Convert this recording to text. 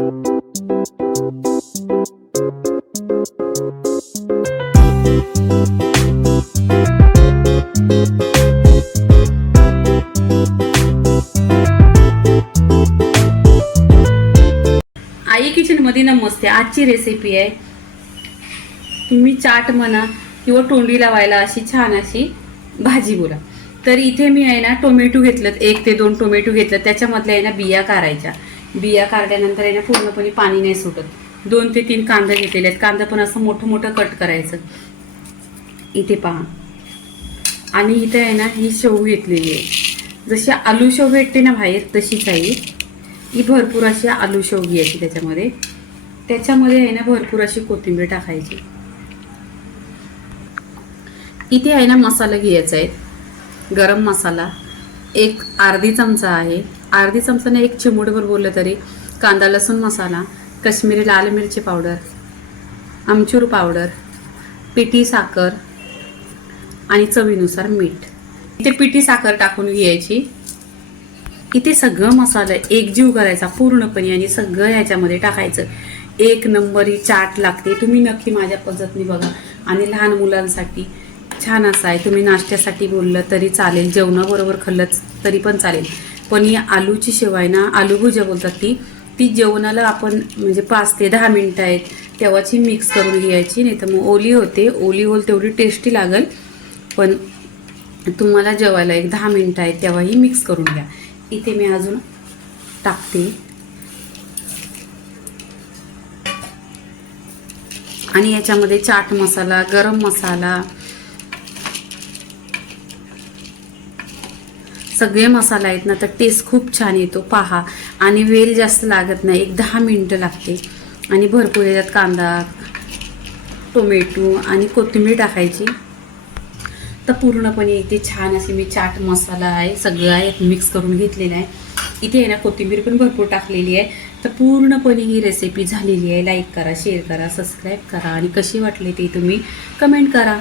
आई kitchen मध्ये नमस्ते. आजची recipe आहे, तुम्ही चाट म्हणा किंवा तोंडी लावायला अशी छान अशी भाजी बोला. तर इथे मी आहे ना टोमॅटो घेतलं, 1 ते 2 टोमॅटो घेतलं. त्याच्यामधल्या आहे ना बिया काढायच्या. बिया काढल्यानंतर आहे ना पूर्णपणे पाणी नाही सुटत. 2 ते 3 कांदा घेतलेले आहेत. कांदा पण असं मोठं मोठं कट करायचं. इथे पहा. आणि इथे आहे ना ही शेव घेतलेली आहे. जशी आलू शेव भेटते ना बाहेर तशीच आहे ही. भरपूर अशी आलू शेव घ्यायची. त्याच्यामध्ये आहे ना भरपूर अशी कोथिंबीर टाकायची. इथे आहे ना मसाला घ्यायचा आहे. गरम मसाला एक अर्धी चमचा आहे. अर्धी चमचाने 1 चिमूटभर बोललं तरी. कांदा लसूण मसाला, काश्मीरी लाल मिरची पावडर, आमचूर पावडर, पिठी साखर आणि चवीनुसार मीठ. इथे पिठी साखर टाकून घ्यायची. इथे सगळं मसाला एकजीव करायचा पूर्णपणे आणि सगळं ह्याच्यामध्ये टाकायचं. 1 नंबर ही चाट लागते. तुम्ही नक्की माझ्या पद्धतीने बघा. आणि लहान मुलांसाठी छान असं आहे. तुम्ही नाश्त्यासाठी बोललं तरी चालेल, जेवणाबरोबर खाल्लं तरी पण चालेल. पण ही आलूची शेव आहे ना, आलू भुजा बोलतात ती जेवणाला आपण म्हणजे 5 ते 10 मिनिटं आहेत तेव्हाची मिक्स करून घ्यायची. नाही तर मग ओली होते. ओली होल तेवढी टेस्टी लागेल. पण तुम्हाला जेवायला 10 मिनिटं आहेत तेव्हाही मिक्स करून घ्या. इथे मी अजून टाकते. आणि याच्यामध्ये चाट मसाला, गरम मसाला, सगळे मसाला आहेत ना तर टेस्ट खूप छान येतो. पहा. आणि वेळ जास्त लागत नाही, 10 मिनिटं लागते. आणि भरपूर याच्यात कांदा, टोमॅटो आणि कोथिंबीर टाकायची. तर पूर्णपणे इथे छान अशी मी चाट मसाला आहे सगळं आहे मिक्स करून घेतलेला आहे. इथे आहे ना कोथिंबीर पण भरपूर टाकलेली आहे. तर पूर्णपणे ही रेसिपी झालेली आहे. लाईक करा, शेअर करा, सबस्क्राईब करा आणि कशी वाटली ती तुम्ही कमेंट करा.